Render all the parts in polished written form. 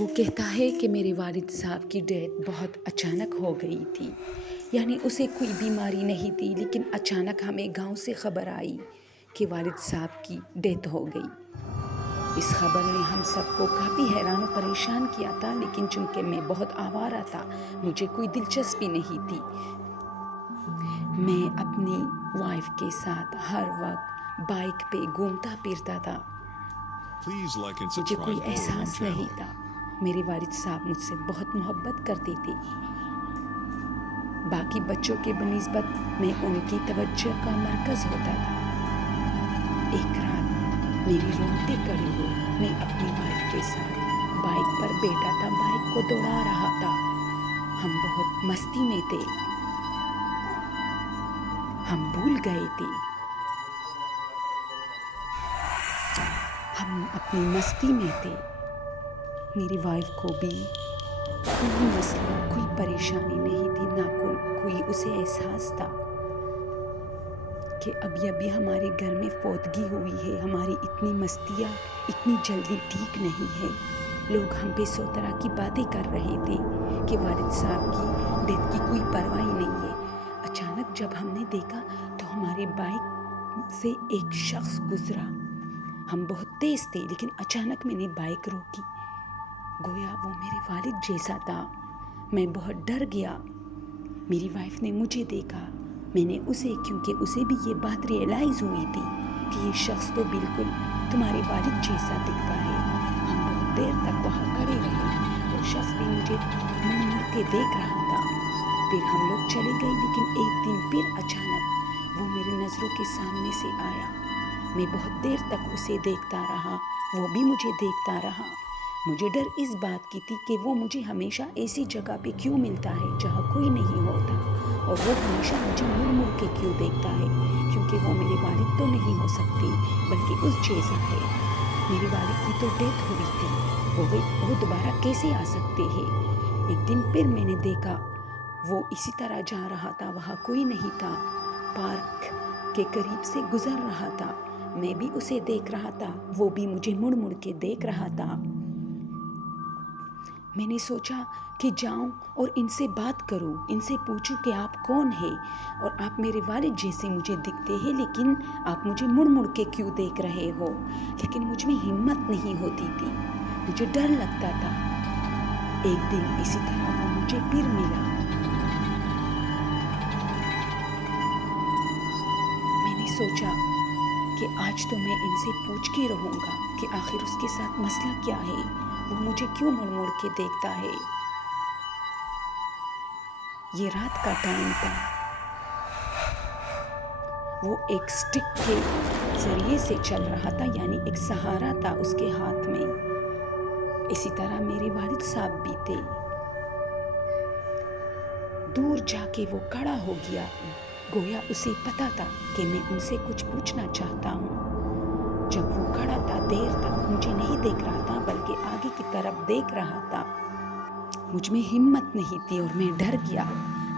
وہ کہتا ہے کہ میرے والد صاحب کی ڈیتھ بہت اچانک ہو گئی تھی، یعنی اسے کوئی بیماری نہیں تھی، لیکن اچانک ہمیں گاؤں سے خبر آئی کہ والد صاحب کی ڈیتھ ہو گئی۔ اس خبر نے ہم سب کو کافی حیران و پریشان کیا تھا، لیکن چونکہ میں بہت آوارہ تھا، مجھے کوئی دلچسپی نہیں تھی۔ میں اپنی وائف کے ساتھ ہر وقت بائک پہ گھومتا پھرتا تھا۔ مجھے کوئی احساس نہیں تھا۔ میرے والد صاحب مجھ سے بہت محبت کرتے تھے۔ باقی بچوں کے بنسبت میں ان کی توجہ کا مرکز ہوتا تھا۔ ایک رات میری رونگٹیں کھڑی ہوئی۔ میں اپنی وائف کے ساتھ بائک پر بیٹھا تھا، بائک کو دوڑا رہا تھا۔ ہم بہت مستی میں تھے، ہم بھول گئے تھے، ہم اپنی مستی میں تھے۔ میری وائف کو بھی کوئی مسئلہ، کوئی پریشانی نہیں تھی، نہ کوئی اسے احساس تھا کہ ابھی ہمارے گھر میں فوتگی ہوئی ہے، ہماری اتنی مستیاں اتنی جلدی ٹھیک نہیں ہے۔ لوگ ہم پہ 100 طرح کی باتیں کر رہے تھے کہ والد صاحب کی ڈیتھ کی کوئی پرواہ ہی نہیں ہے۔ اچانک جب ہم نے دیکھا تو ہمارے بائک سے ایک شخص گزرا۔ ہم بہت تیز تھے، لیکن اچانک میں نے بائک روکی، گویا وہ میرے والد جیسا تھا۔ میں بہت ڈر گیا۔ میری وائف نے مجھے دیکھا، میں نے اسے، کیونکہ اسے بھی یہ بات ریئلائز ہوئی تھی کہ یہ شخص تو بالکل تمہارے والد جیسا دکھتا ہے۔ ہم بہت دیر تک وہاں کھڑے رہے، وہ شخص بھی مجھے مڑ مڑ کے دیکھ رہا تھا۔ پھر ہم لوگ چلے گئے، لیکن ایک دن پھر اچانک وہ میری نظروں کے سامنے سے آیا۔ میں بہت دیر تک اسے دیکھتا رہا، وہ بھی مجھے دیکھتا رہا۔ مجھے ڈر اس بات کی تھی کہ وہ مجھے ہمیشہ ایسی جگہ پہ کیوں ملتا ہے جہاں کوئی نہیں ہوتا، اور وہ ہمیشہ مجھے مڑ مڑ کے کیوں دیکھتا ہے، کیونکہ وہ میرے والد تو نہیں ہو سکتے بلکہ اس جیسا ہے۔ میرے والد کی تو ڈیتھ ہوئی تھی، وہ دوبارہ کیسے آ سکتے ہیں؟ ایک دن پھر میں نے دیکھا وہ اسی طرح جا رہا تھا، وہاں کوئی نہیں تھا، پارک کے قریب سے گزر رہا تھا۔ میں بھی اسے دیکھ رہا تھا، وہ بھی مجھے مڑ مڑ کے دیکھ رہا تھا۔ میں نے سوچا کہ جاؤں اور ان سے بات کروں، ان سے پوچھوں کہ آپ کون ہیں اور آپ میرے والد جیسے مجھے دکھتے ہیں، لیکن آپ مجھے مڑ مڑ کے کیوں دیکھ رہے ہو؟ لیکن مجھ میں ہمت نہیں ہوتی تھی، مجھے ڈر لگتا تھا۔ ایک دن اسی طرح وہ مجھے پھر ملا۔ میں نے سوچا کہ آج تو میں ان سے پوچھ کے رہوں گا کہ آخر اس کے ساتھ مسئلہ کیا ہے، وہ مجھے کیوں مڑ مڑ کے دیکھتا ہے۔ یہ رات کا ٹائم تھا۔ وہ ایک سٹک کے ذریعے سے چل رہا تھا، یعنی ایک سہارا تھا اس کے ہاتھ میں۔ اسی طرح میرے والد صاحب بھی تھے۔ دور جا کے وہ کھڑا ہو گیا، گویا اسے پتا تھا کہ میں ان سے کچھ پوچھنا چاہتا ہوں۔ جب وہ کھڑا تھا، دیر تک مجھے نہیں دیکھ رہا تھا بلکہ آگے کی طرف دیکھ رہا تھا۔ مجھ میں ہمت نہیں تھی اور میں ڈر گیا۔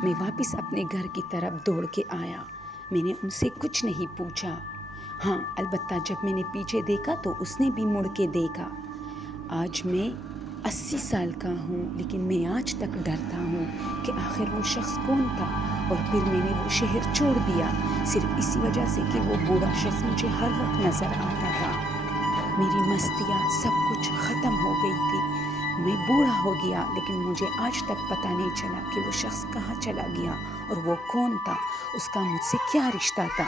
میں واپس اپنے گھر کی طرف دوڑ کے آیا۔ میں نے ان سے کچھ نہیں پوچھا۔ ہاں، البتہ جب میں نے پیچھے دیکھا تو اس نے بھی مڑ کے دیکھا۔ آج میں 80 سال کا ہوں، لیکن میں آج تک ڈرتا ہوں کہ آخر وہ شخص کون تھا، اور پھر میں نے وہ شہر چھوڑ دیا صرف اسی وجہ سے کہ وہ بوڑھا شخص مجھے ہر وقت نظر آتا تھا۔ میری مستیاں سب کچھ ختم ہو گئی تھی، میں بوڑھا ہو گیا، لیکن مجھے آج تک پتہ نہیں چلا کہ وہ شخص کہاں چلا گیا اور وہ کون تھا، اس کا مجھ سے کیا رشتہ تھا۔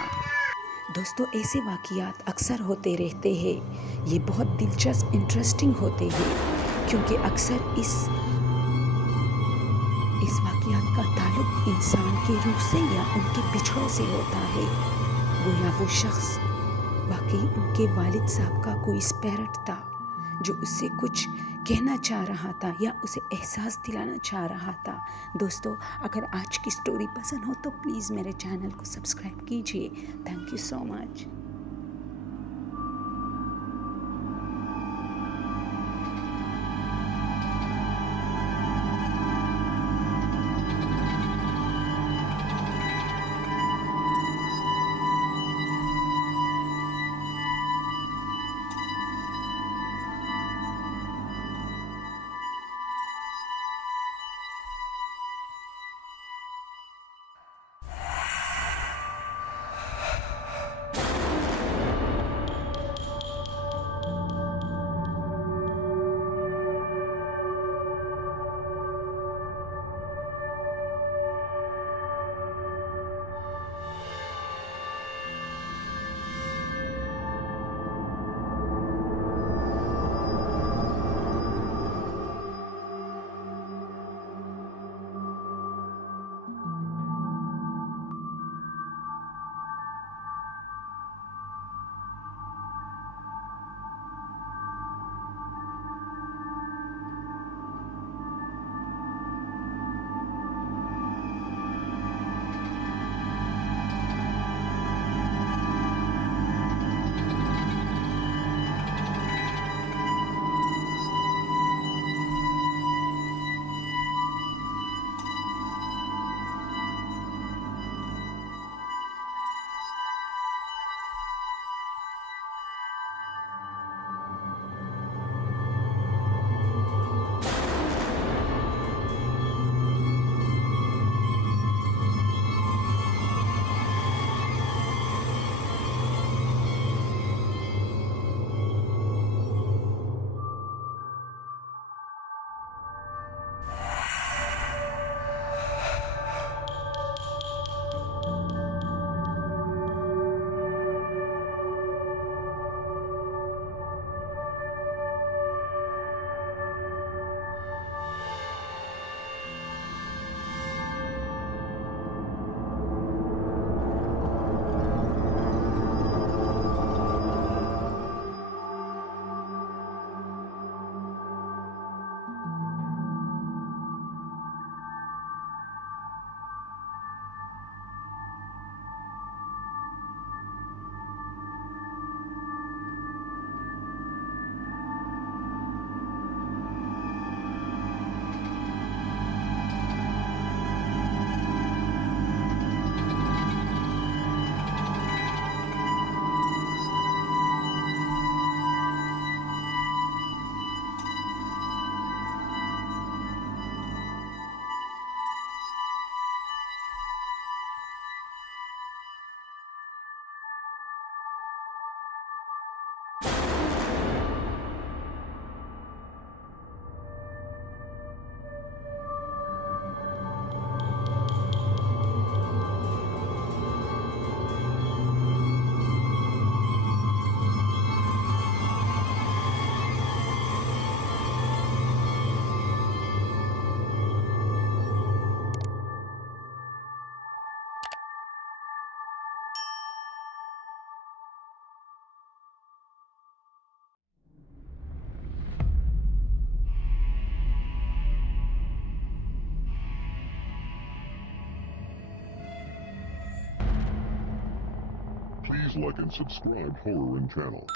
دوستو، ایسے واقعات اکثر ہوتے رہتے ہیں۔ یہ بہت دلچسپ، انٹرسٹنگ ہوتے ہیں، کیونکہ اکثر اس واقعات کا تعلق انسان کے روح سے یا ان کے بچھڑوں سے ہوتا ہے۔ گویا وہ شخص واقعی ان کے والد صاحب کا کوئی اسپرٹ تھا جو اس سے کچھ کہنا چاہ رہا تھا یا اسے احساس دلانا چاہ رہا تھا۔ دوستو، اگر آج کی سٹوری پسند ہو تو پلیز میرے چینل کو سبسکرائب کیجیے۔ Thank you so much. Please like and subscribe Horror and channel.